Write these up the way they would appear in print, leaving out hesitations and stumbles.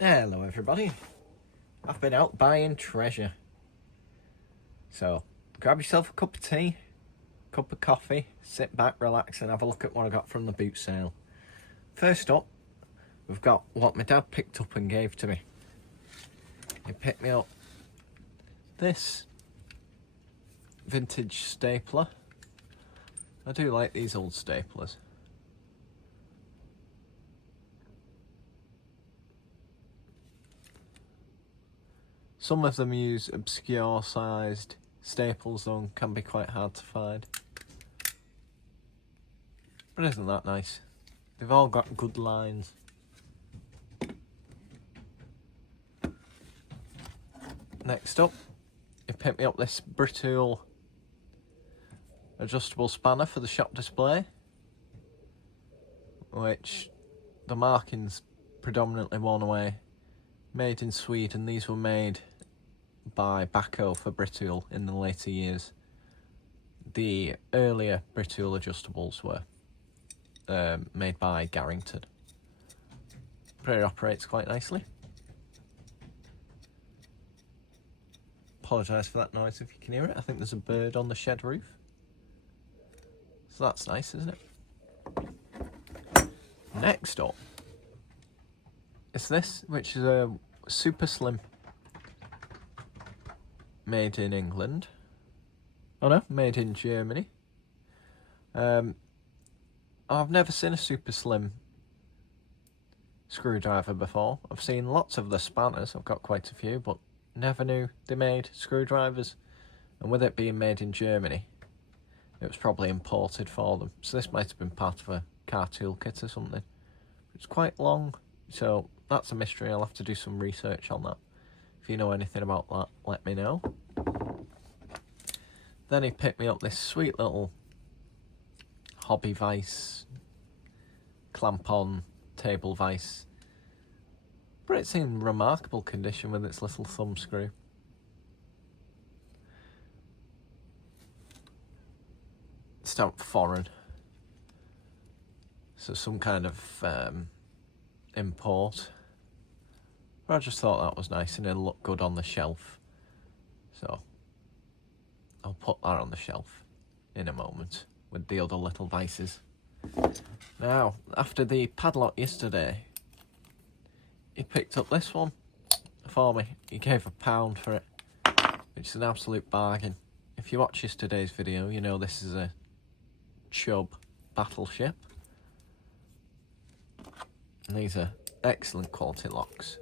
Hello everybody, I've been out buying treasure. So grab yourself a cup of tea, cup of coffee, sit back, relax and have a look at what I got from the boot sale. First up, we've got what my dad picked up and gave to me. He picked me up this vintage stapler. I do like these old staplers. Some of them use obscure sized staples though and can be quite hard to find. But isn't that nice? They've all got good lines. Next up, he picked me up this Britool adjustable spanner for the shop display, which the marking's predominantly worn away. Made in Sweden. These were made by Bacco for Britool in the later years. The earlier Britool adjustables were made by Garrington. But it operates quite nicely. Apologise for that noise if you can hear it. I think there's a bird on the shed roof. So that's nice, isn't it? Next up is this, which is a super slim. Made in England. Oh no, made in Germany. I've never seen a super slim screwdriver before. I've seen lots of the spanners, I've got quite a few, but never knew they made screwdrivers. And with it being made in Germany, it was probably imported for them. So this might have been part of a car toolkit or something. It's quite long, so that's a mystery. I'll have to do some research on that. If you know anything about that, let me know. Then he picked me up this sweet little hobby vise, clamp-on table vise. But it's in remarkable condition with its little thumb screw. Stamped foreign. So some kind of import. But I just thought that was nice and it'll look good on the shelf. So I'll put that on the shelf in a moment with the other little vices. Now, after the padlock yesterday, he picked up this one for me. He gave £1 for it, which is an absolute bargain. If you watch yesterday's video, you know this is a Chubb battleship. And these are excellent quality locks.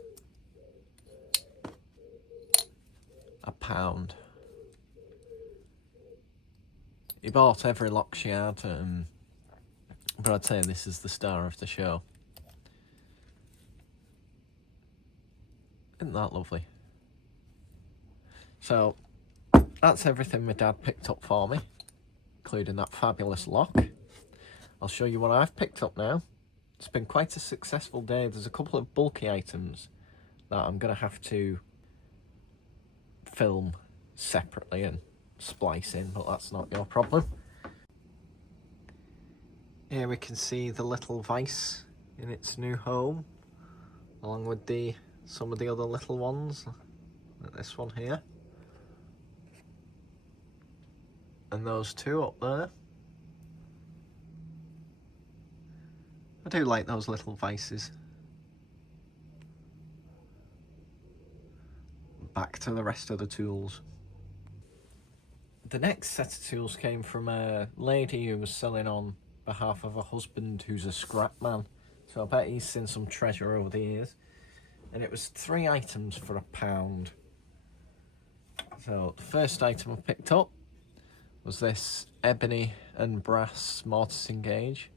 £1. He bought every lock she had, but I'd say this is the star of the show. Isn't that lovely? So, that's everything my dad picked up for me, including that fabulous lock. I'll show you what I've picked up now. It's been quite a successful day. There's a couple of bulky items that I'm going to have to film separately and splice in, but that's not your problem. Here we can see the little vise in its new home, along with some of the other little ones, like this one here, and those two up there. I do like those little vices. Back to the rest of the tools. The next set of tools came from a lady who was selling on behalf of a husband who's a scrap man. So I bet he's seen some treasure over the years. And it was 3 items for £1. So the first item I picked up was this ebony and brass mortising gauge.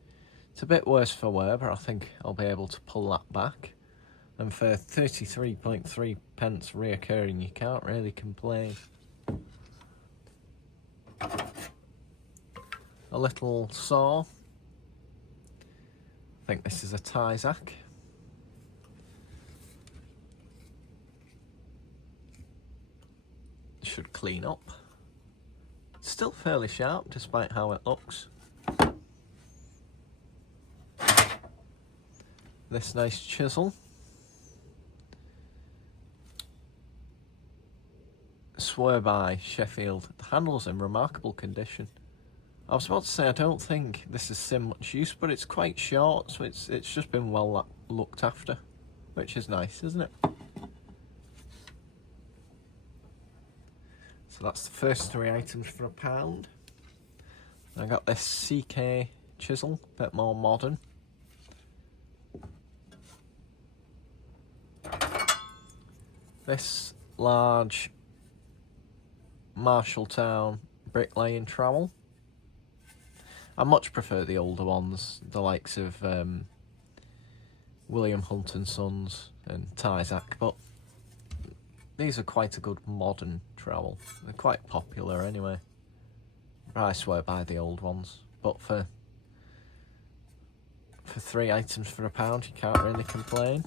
It's a bit worse for wear, but I think I'll be able to pull that back. And for 33.3 pence reoccurring, you can't really complain. A little saw. I think this is a Tyzac. Should clean up. Still fairly sharp despite how it looks. This nice chisel. Swear by Sheffield. The handle's in remarkable condition. I was about to say I don't think this has seen much use, but it's quite short, so it's just been well looked after, which is nice, isn't it? So that's the first 3 items for £1. I got this CK chisel, a bit more modern. This large Marshalltown bricklaying trowel. I much prefer the older ones, the likes of William Hunt and Sons and Tyzac, but these are quite a good modern trowel. They're quite popular anyway. I swear by the old ones, but for 3 items for £1, you can't really complain.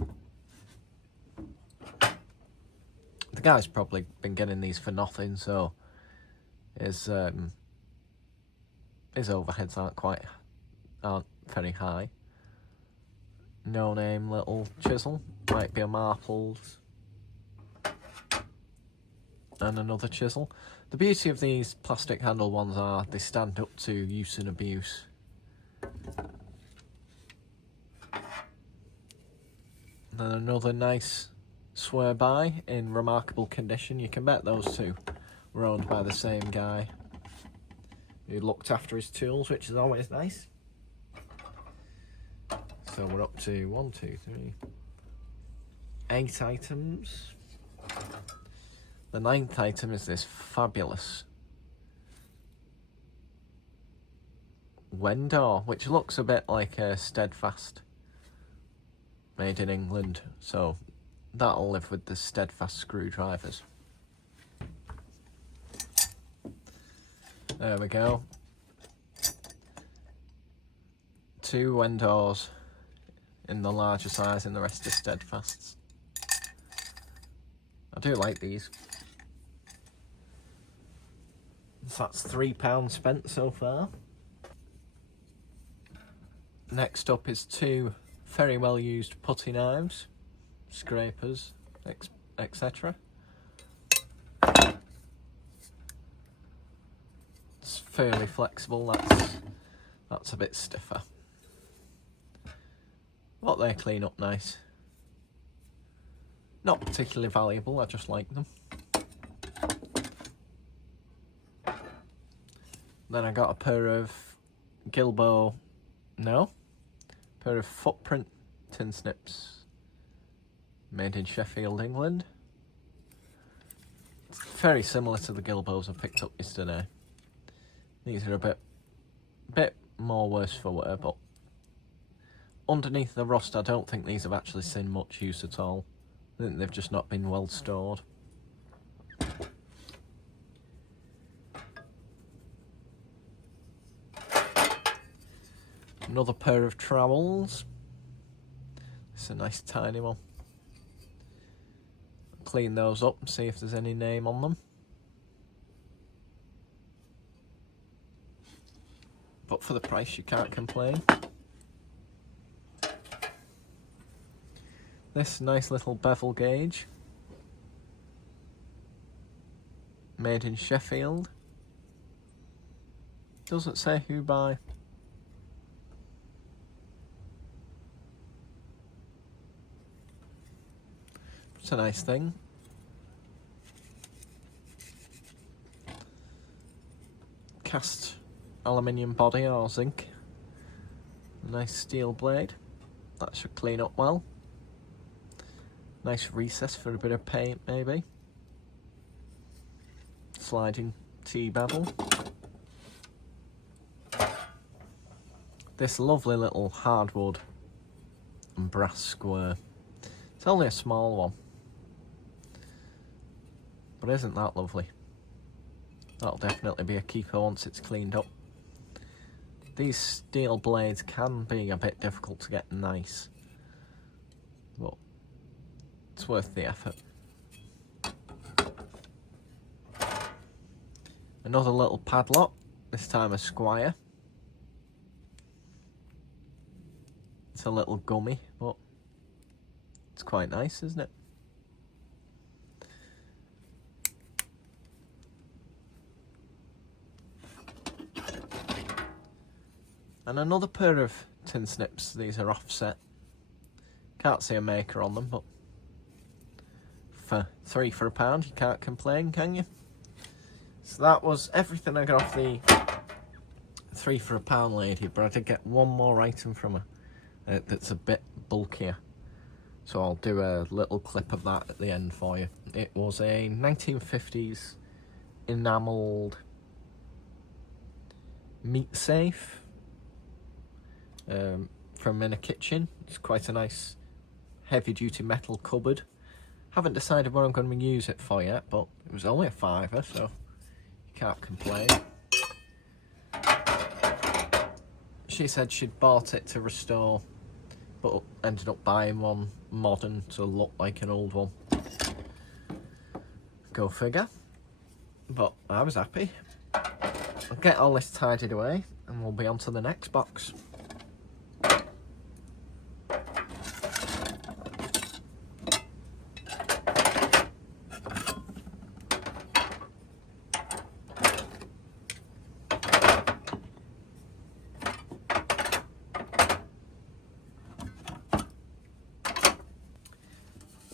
The guy's probably been getting these for nothing, so his overheads aren't very high. No name little chisel, might be a Marples, and another chisel. The beauty of these plastic handle ones are they stand up to use and abuse. Then another nice swear by in remarkable condition. You can bet those two were owned by the same guy who looked after his tools, which is always nice. So we're up to 1, 2, 3, 8 items. The 9th item is this fabulous Wendor, which looks a bit like a Steadfast, made in England, so that'll live with the Steadfast screwdrivers. There we go. 2 Wendors in the larger size and the rest are Steadfasts. I do like these. So that's £3 spent so far. Next up is 2 very well used putty knives, scrapers, etc. It's fairly flexible, that's a bit stiffer. But they clean up nice. Not particularly valuable, I just like them. Then I got a pair of pair of footprint tin snips, made in Sheffield, England. It's very similar to the Gilbos I picked up yesterday. These are a bit more worse for wear, but underneath the rust I don't think these have actually seen much use at all. I think they've just not been well stored. Another pair of trowels. It's a nice tiny one. Clean those up and see if there's any name on them. But for the price you can't complain. This nice little bevel gauge, made in Sheffield. Doesn't say who by. It's a nice thing. Cast aluminium body or zinc. A nice steel blade. That should clean up well. Nice recess for a bit of paint, maybe. Sliding T-bevel. This lovely little hardwood and brass square. It's only a small one, but isn't that lovely? That'll definitely be a keeper once it's cleaned up. These steel blades can be a bit difficult to get nice, but it's worth the effort. Another little padlock, this time a Squire. It's a little gummy, but it's quite nice, isn't it? And another pair of tin snips. These are offset. Can't see a maker on them, but for £3 for £1, you can't complain, can you? So that was everything I got off the £3 for £1 lady, but I did get one more item from her that's a bit bulkier. So I'll do a little clip of that at the end for you. It was a 1950s enamelled meat safe from in a kitchen. It's quite a nice heavy duty metal cupboard. Haven't decided what I'm going to use it for yet, but it was only a £5, so you can't complain. She said she'd bought it to restore, but ended up buying one modern to look like an old one. Go figure. But I was happy. I'll get all this tidied away and we'll be on to the next box.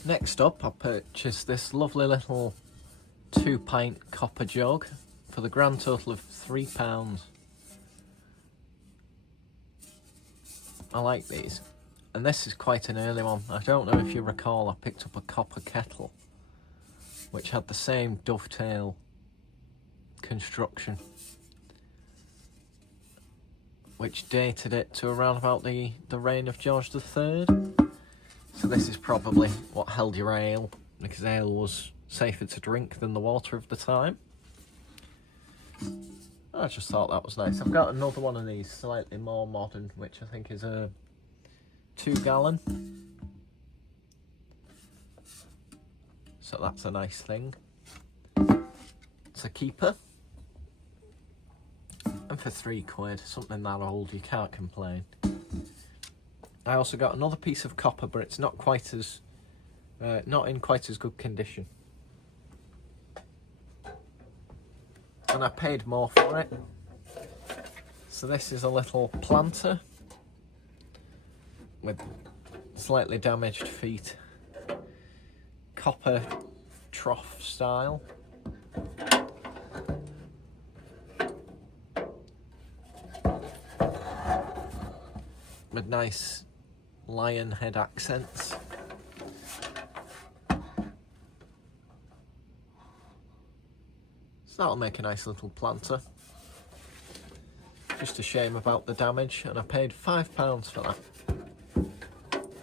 Next up, I purchased this lovely little 2-pint copper jug for the grand total of £3. I like these, and this is quite an early one. I don't know if you recall, I picked up a copper kettle which had the same dovetail construction, which dated it to around about the reign of George III. So this is probably what held your ale, because ale was safer to drink than the water of the time. I just thought that was nice. I've got another one of these, slightly more modern, which I think is a 2-gallon. So that's a nice thing. It's a keeper. And for £3, something that old, you can't complain. I also got another piece of copper, but it's not quite as, not in quite as good condition. And I paid more for it. So this is a little planter with slightly damaged feet, copper trough style. With nice lion head accents. So that'll make a nice little planter. Just a shame about the damage, and I paid £5 for that.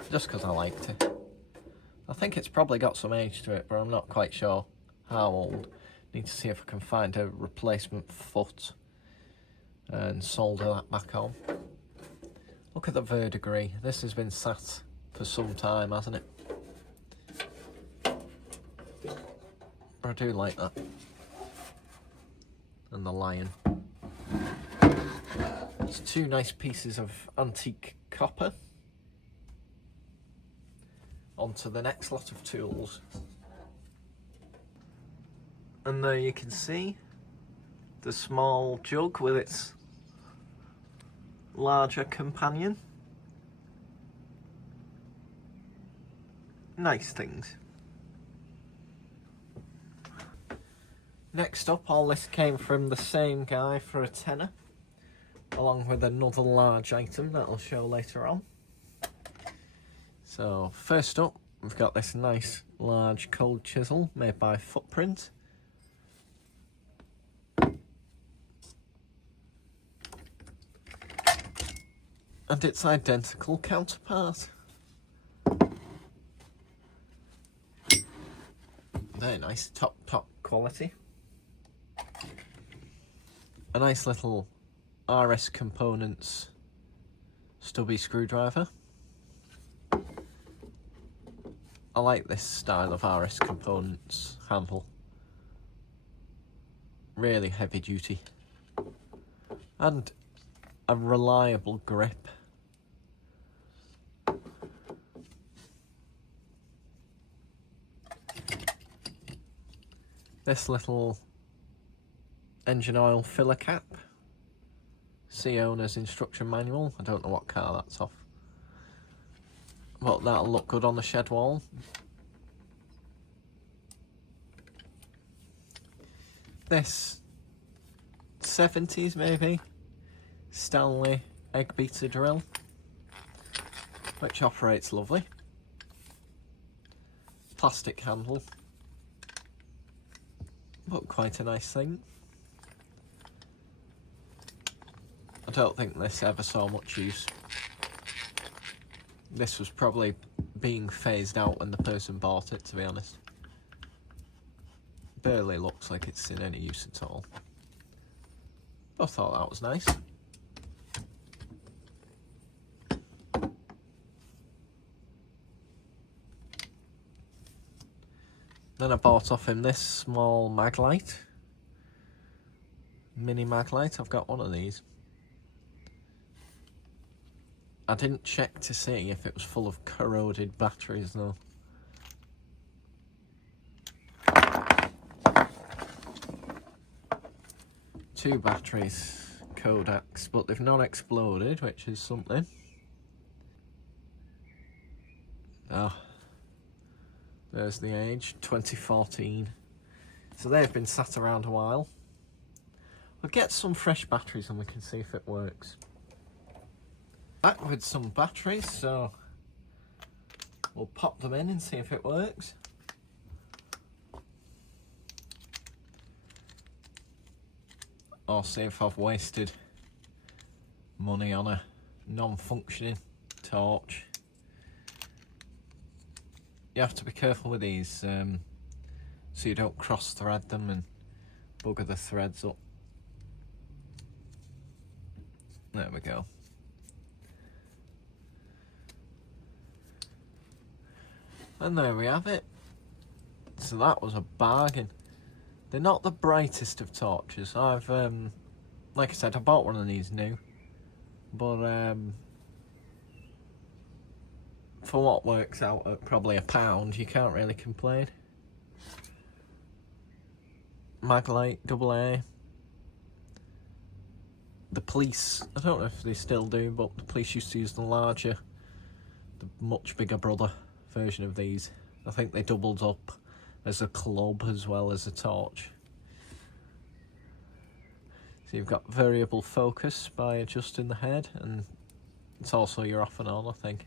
Just because I liked it. I think it's probably got some age to it, but I'm not quite sure how old. Need to see if I can find a replacement foot and solder that back on. Look at the verdigris. This has been sat for some time, hasn't it? But I do like that. And the lion. There's 2 nice pieces of antique copper. Onto the next lot of tools. And there you can see the small jug with its larger companion. Nice things. Next up, all this came from the same guy for a tenner, along with another large item that I'll show later on. So first up, we've got this nice large cold chisel made by Footprint. And its identical counterpart. Very nice, top quality. A nice little RS Components stubby screwdriver. I like this style of RS Components handle. Really heavy duty. And a reliable grip. This little engine oil filler cap, See owner's instruction manual. I don't know what car that's off, but that'll look good on the shed wall. This 70s maybe Stanley egg beater drill, which operates lovely. Plastic handle, but quite a nice thing. I don't think this ever saw much use. This was probably being phased out when the person bought it, to be honest. Barely looks like it's in any use at all. I thought that was nice. Then I bought off him this small mag light. Mini mag light. I've got one of these. I didn't check to see if it was full of corroded batteries though. Two batteries, Kodaks, but they've not exploded, which is something. Ah, there's the age, 2014. So they've been sat around a while. We'll get some fresh batteries and we can see if it works. Back with some batteries, so we'll pop them in and see if it works. Or see if I've wasted money on a non-functioning torch. You have to be careful with these so you don't cross-thread them and bugger the threads up. There we go. And there we have it. So that was a bargain. They're not the brightest of torches. I've, like I said, I bought one of these new. But, for what works out at probably £1, you can't really complain. Maglite, AA. The police, I don't know if they still do, but the police used to use the larger, the much bigger brother version of these. I think they doubled up as a club as well as a torch. So you've got variable focus by adjusting the head, and it's also your off and on, I think.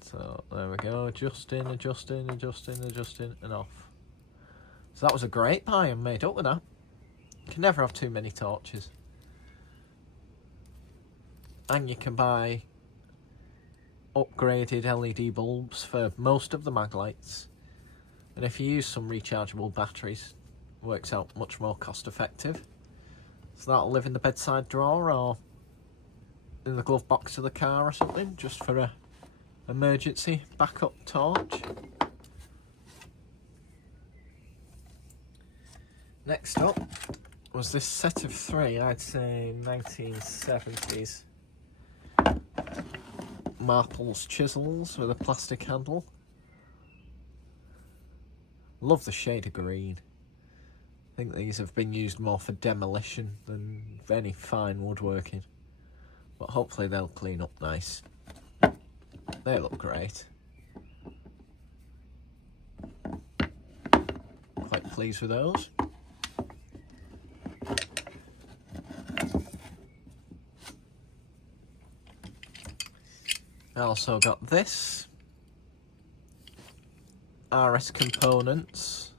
So there we go, adjusting, adjusting, adjusting, adjusting, and off. So that was a great buy and made up with that. You can never have too many torches. And you can buy upgraded LED bulbs for most of the mag lights, and if you use some rechargeable batteries, it works out much more cost effective. So that'll live in the bedside drawer or in the glove box of the car or something, just for a emergency backup torch. Next up was this set of three, I'd say 1970s Marples chisels with a plastic handle. Love the shade of green. I think these have been used more for demolition than any fine woodworking, but hopefully they'll clean up nice. They look great. Quite pleased with those. I also got this RS Components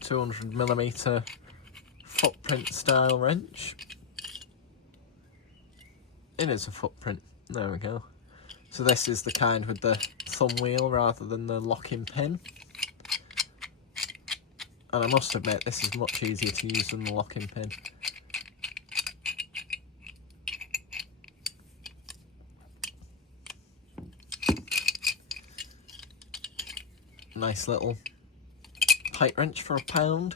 (200mm) footprint style wrench. It is a footprint. There we go. So this is the kind with the thumb wheel rather than the locking pin. And I must admit, this is much easier to use than the locking pin. Nice little pipe wrench for £1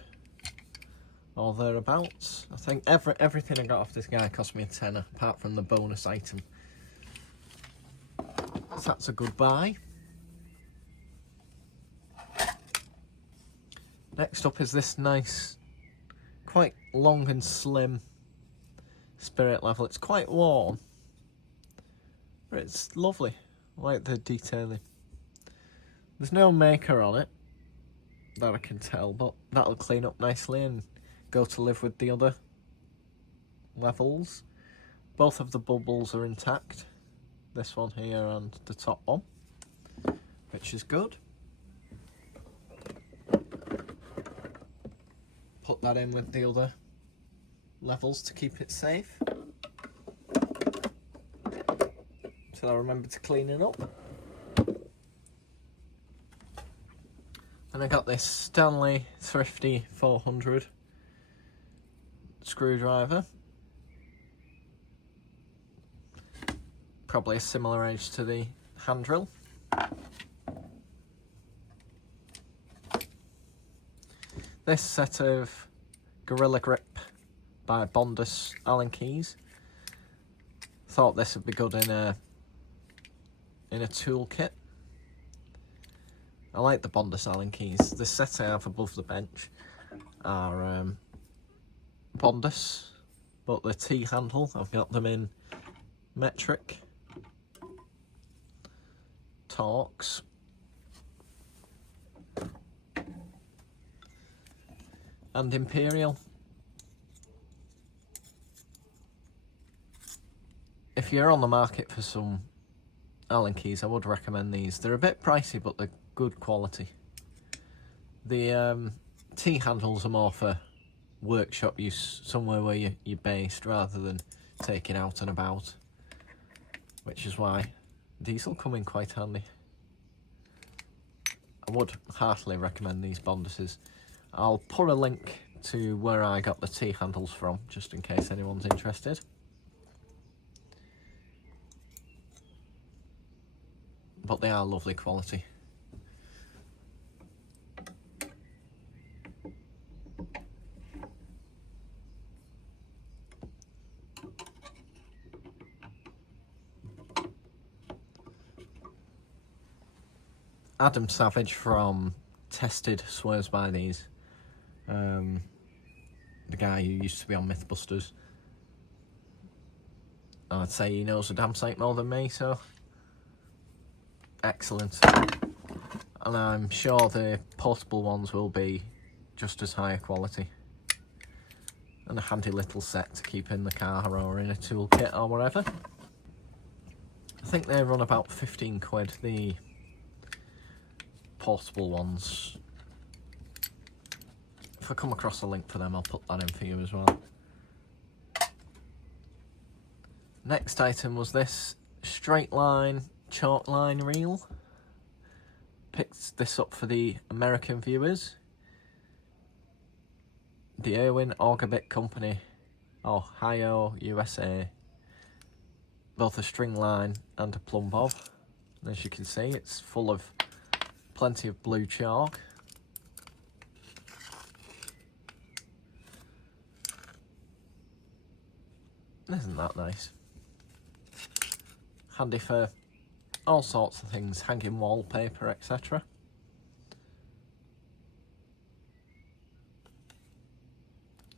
or thereabouts. I think everything I got off this guy cost me a tenner, apart from the bonus item. So that's a good buy. Next up is this nice, quite long and slim spirit level. It's quite worn, but it's lovely. I like the detailing. There's no maker on it that I can tell, but that'll clean up nicely and go to live with the other levels. Both of the bubbles are intact, this one here and the top one, which is good. Put that in with the other levels to keep it safe. So I remember to clean it up. And I got this Stanley Thrifty 400 screwdriver. Probably a similar age to the hand drill. This set of Gorilla Grip by Bondus Allen keys. Thought this would be good in a toolkit. I like the Bondus Allen keys. The set I have above the bench are Bondus, but the T-handle, I've got them in metric, Torx, and Imperial. If you're on the market for some Allen keys, I would recommend these. They're a bit pricey, but they're good quality. The T-handles are more for workshop use, somewhere where you're based, rather than taking out and about, which is why these will come in quite handy. I would heartily recommend these Bonduses. I'll put a link to where I got the T-handles from, just in case anyone's interested. But they are lovely quality. Adam Savage from Tested swears by these. The guy who used to be on Mythbusters. I'd say he knows a damn sight more than me, so excellent. And I'm sure the portable ones will be just as high a quality. And a handy little set to keep in the car or in a toolkit or whatever. I think they run about 15 quid, the portable ones. If I come across a link for them, I'll put that in for you as well. Next item was this straight line chalk line reel. Picked this up for the American viewers. The Irwin Augabit Company, Ohio, USA. Both a string line and a plumb bob. And as you can see, it's full of plenty of blue chalk. Isn't that nice? Handy for all sorts of things, hanging wallpaper, etc.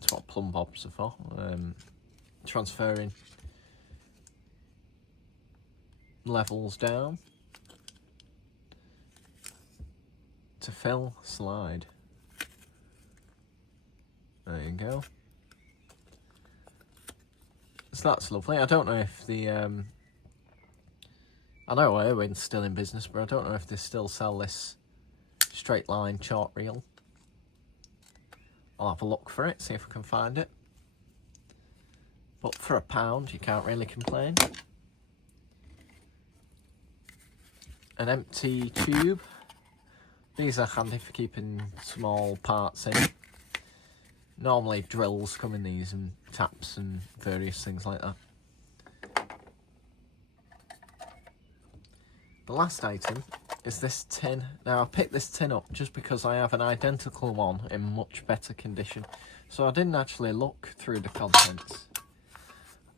That's what plumb bobs are for. Transferring levels down to fill slide. There you go. So that's lovely. I don't know if the I know Irwin's still in business, but I don't know if they still sell this straight line chalk reel. I'll have a look for it, see if I can find it. But for £1, you can't really complain. An empty tube. These are handy for keeping small parts in. Normally drills come in these, and taps and various things like that. The last item is this tin. Now I picked this tin up just because I have an identical one in much better condition. So I didn't actually look through the contents.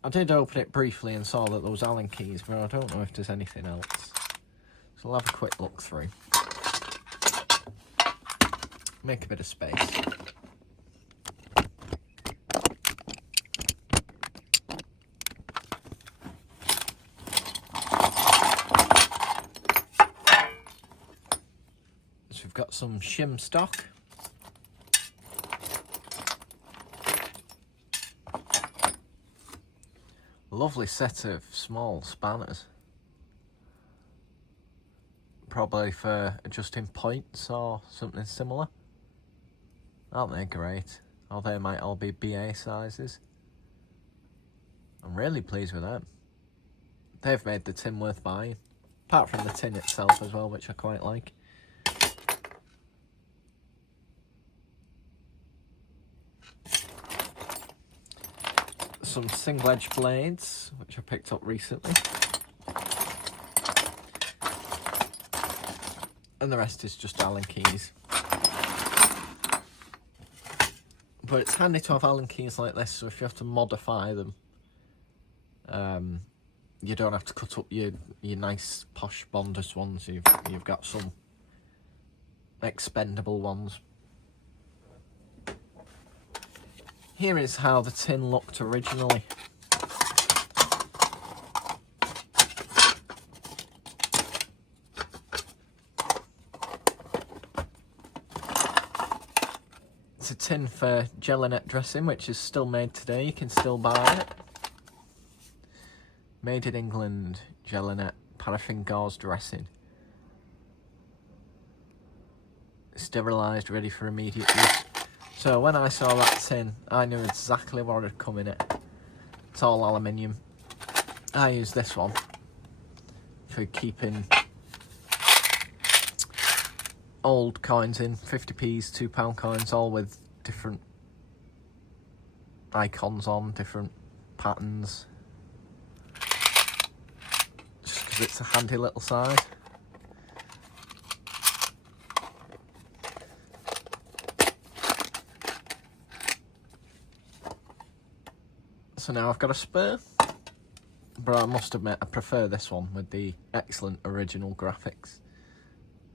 I did open it briefly and saw that there was Allen keys, but I don't know if there's anything else. So I'll have a quick look through. make a bit of space. So we've got some shim stock. Lovely set of small spanners. Probably for adjusting points or something similar. Aren't they great? Or they might all be BA sizes. I'm really pleased with them. They've made the tin worth buying. Apart from the tin itself as well, which I quite like. Some single edge blades, which I picked up recently. And the rest is just Allen keys. But it's handy to have Allen keys like this, so if you have to modify them, you don't have to cut up your nice posh Bondus ones. You've got some expendable ones. Here is how the tin looked originally. It's a tin for Gelinet dressing, which is still made today. You can still buy it. Made in England, Gelinet paraffin gauze dressing. Sterilised, ready for immediate use. So when I saw that tin, I knew exactly what had come in it. It's all aluminium. I use this one for keeping old coins in, 50p's, £2 coins, all with different icons on, different patterns. Just because it's a handy little size. So now I've got a spare, but I must admit I prefer this one with the excellent original graphics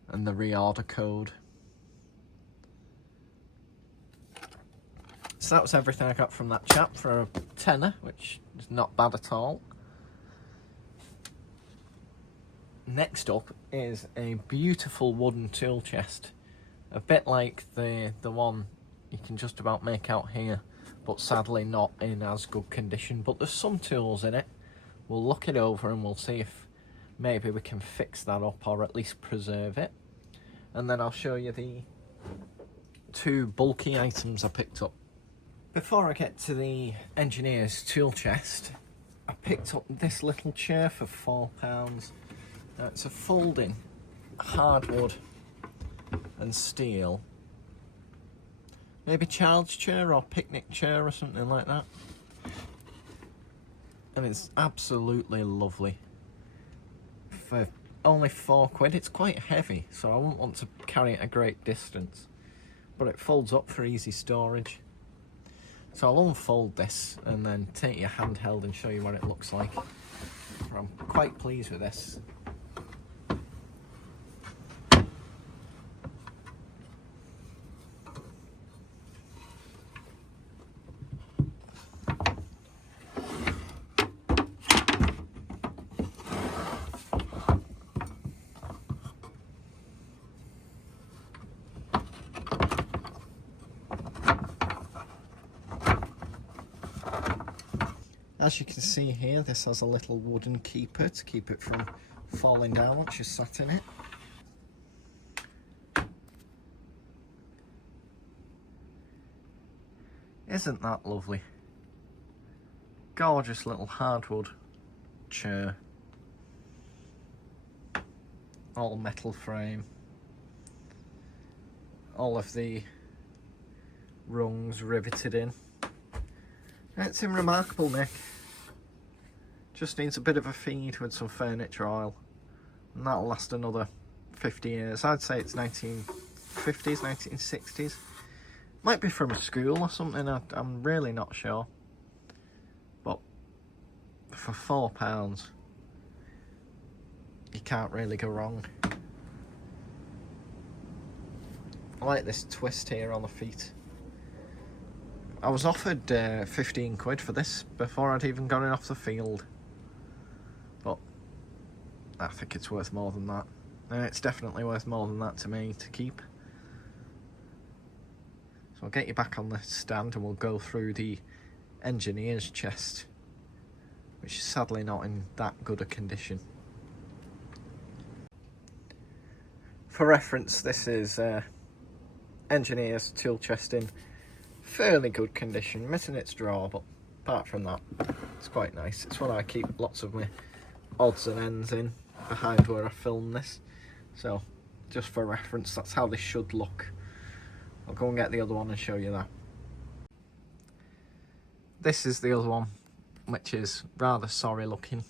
and the reorder code. So that was everything I got from that chap for a tenner, which is not bad at all. Next up is a beautiful wooden tool chest, a bit like the one you can just about make out here, but sadly not in as good condition. But there's some tools in it. We'll look it over and we'll see if maybe we can fix that up or at least preserve it. And then I'll show you the two bulky items I picked up. Before I get to the engineer's tool chest, I picked up this little chair for £4. Now it's a folding hardwood and steel, maybe child's chair or picnic chair or something like that. And it's absolutely lovely. For only £4, it's quite heavy, so I wouldn't want to carry it a great distance. But it folds up for easy storage. So I'll unfold this and then take your handheld and show you what it looks like. I'm quite pleased with this. As you can see here, this has a little wooden keeper to keep it from falling down once you're sat in it. Isn't that lovely? Gorgeous little hardwood chair. All metal frame. All of the rungs riveted in. It's in remarkable nick. Just needs a bit of a feed with some furniture oil, and that'll last another 50 years. I'd say it's 1950s, 1960s. Might be from a school or something, I'm really not sure. But for £4, you can't really go wrong. I like this twist here on the feet. I was offered 15 quid for this before I'd even got it off the field. But I think it's worth more than that. And it's definitely worth more than that to me to keep. So I'll get you back on the stand and we'll go through the engineer's chest, which is sadly not in that good a condition. For reference, this is engineer's tool chest in fairly good condition, missing its drawer, but apart from that, it's quite nice. It's one I keep lots of my odds and ends in behind where I film this. So, just for reference, that's how this should look. I'll go and get the other one and show you that. This is the other one, which is rather sorry looking.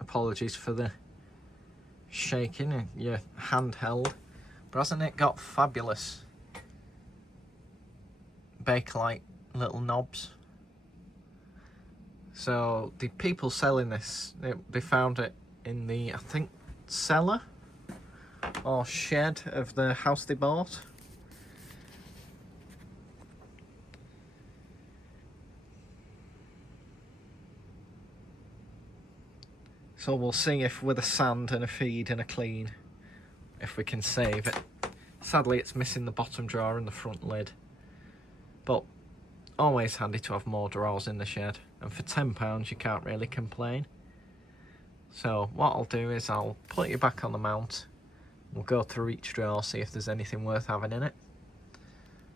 Apologies for the shaking and your handheld, but hasn't it got fabulous Bakelite little knobs? So the people selling this, they found it in the, I think, cellar or shed of the house they bought. So we'll see if with a sand and a feed and a clean, if we can save it. Sadly it's missing the bottom drawer and the front lid. But always handy to have more drawers in the shed. And for £10 you can't really complain. So what I'll do is I'll put you back on the mount. We'll go through each drawer, see if there's anything worth having in it.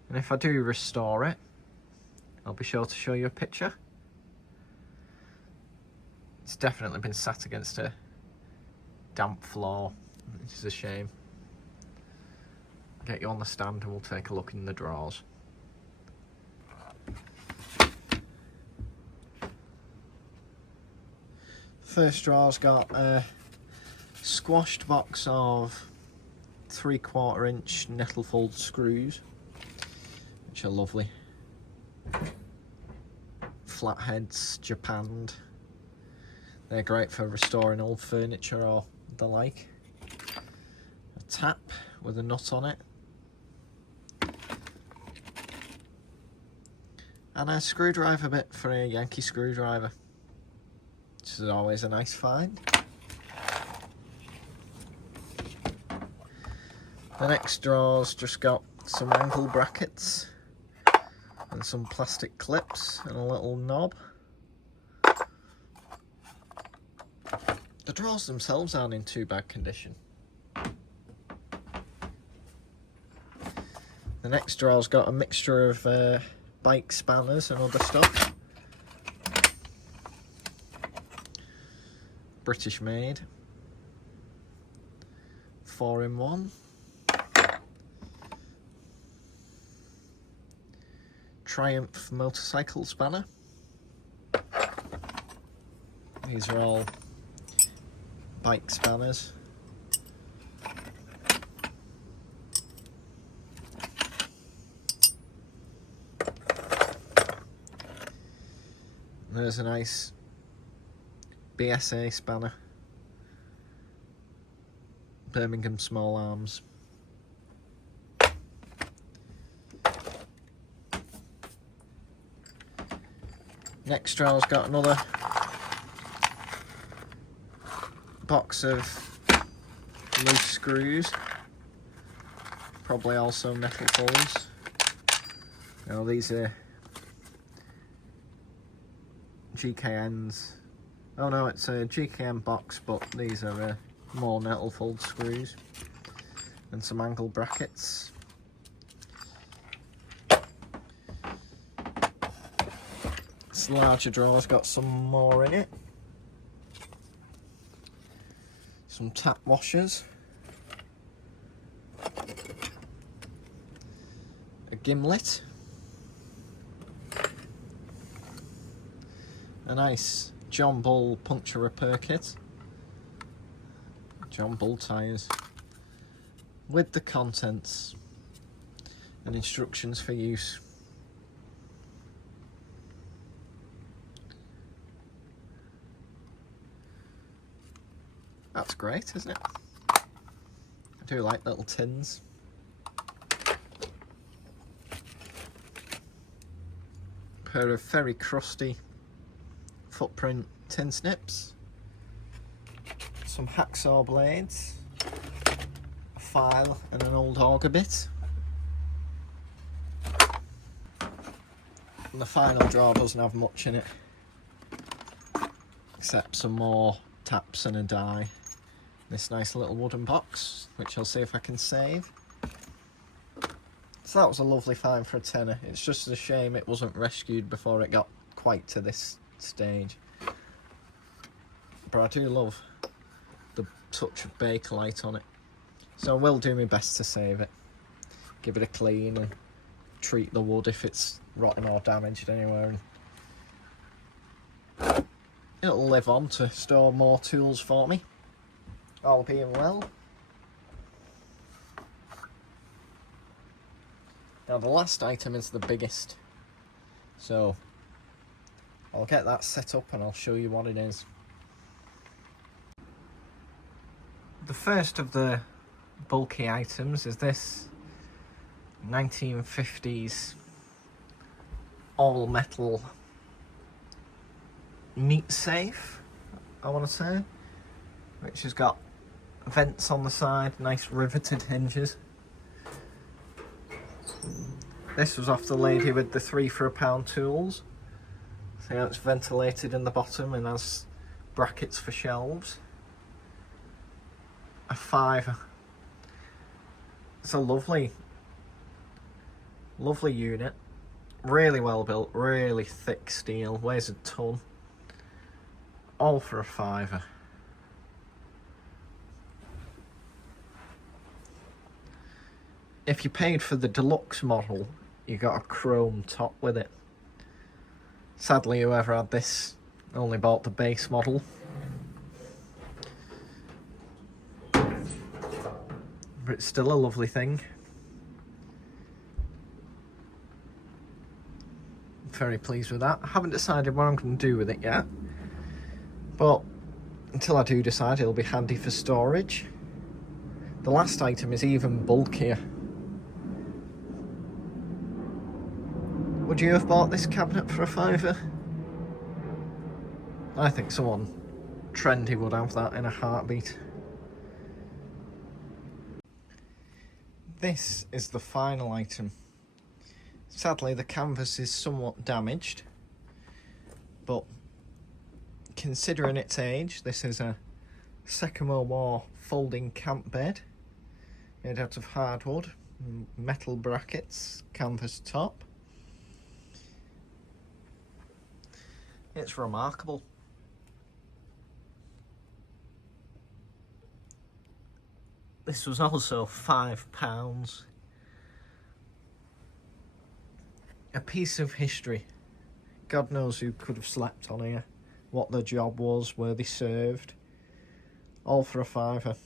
And if I do restore it, I'll be sure to show you a picture. It's definitely been sat against a damp floor, which is a shame. I'll get you on the stand and we'll take a look in the drawers. First drawer's got a squashed box of 3/4 inch Nettlefold screws, which are lovely. Flatheads, japanned. They're great for restoring old furniture or the like. A tap with a nut on it. And a screwdriver bit for a Yankee screwdriver, which is always a nice find. The next drawer's just got some angle brackets and some plastic clips and a little knob. The drawers themselves aren't in too bad condition. The next drawer's got a mixture of bike spanners and other stuff. British made. 4-in-1. Triumph motorcycle spanner. These are all bike spanners. There's a nice BSA spanner. Birmingham small arms. Next drawer's got another box of loose screws, probably also Nettlefolds. Now these are GKNs. Oh no, it's a GKN box, but these are more Nettlefold screws and some angle brackets. This larger drawer's got some more in it. Some tap washers, a gimlet, a nice John Bull puncture repair kit, John Bull tyres, with the contents and instructions for use. That's great, isn't it? I do like little tins. pair of very crusty footprint tin snips, some hacksaw blades, a file and an old auger bit. And the final drawer doesn't have much in it, except some more taps and a die. This nice little wooden box, which I'll see if I can save. So that was a lovely find for a tenner. It's just a shame it wasn't rescued before it got quite to this stage. But I do love the touch of Bakelite on it. So I will do my best to save it. Give it a clean and treat the wood if it's rotten or damaged anywhere. And it'll live on to store more tools for me, all being well. Now the last item is the biggest, so I'll get that set up and I'll show you what it is. The first of the bulky items is this 1950s all metal meat safe, I want to say, which has got vents on the side, nice riveted hinges. This was off the lady with the 3 for £1 tools. See how it's ventilated in the bottom and has brackets for shelves. A £5. It's a lovely unit. Really well built, really thick steel, weighs a ton. All for a £5. If you paid for the deluxe model, you got a chrome top with it. Sadly, whoever had this only bought the base model. But it's still a lovely thing. Very pleased with that. I haven't decided what I'm going to do with it yet, but until I do decide, it'll be handy for storage. The last item is even bulkier. Would you have bought this cabinet for a £5? I think someone trendy would have that in a heartbeat. This is the final item. Sadly, the canvas is somewhat damaged, but considering its age, this is a Second World War folding camp bed made out of hardwood, metal brackets, canvas top. It's remarkable. This was also £5. A piece of history. God knows who could have slept on here, what their job was, where they served. All for a £5.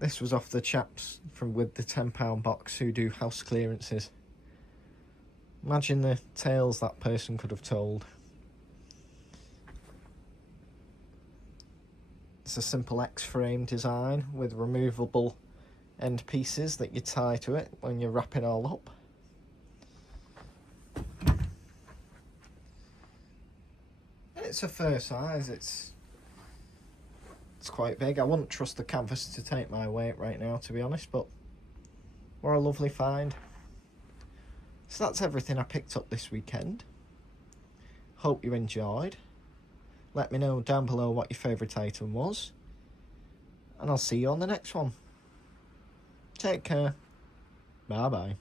This was off the chaps from with the £10 box who do house clearances. Imagine the tales that person could have told. It's a simple X-frame design with removable end pieces that you tie to it when you wrap it all up. It's a fair size, it's quite big. I wouldn't trust the canvas to take my weight right now, to be honest, but what a lovely find. So that's everything I picked up this weekend. Hope you enjoyed. Let me know down below what your favourite item was, and I'll see you on the next one. Take care. Bye bye.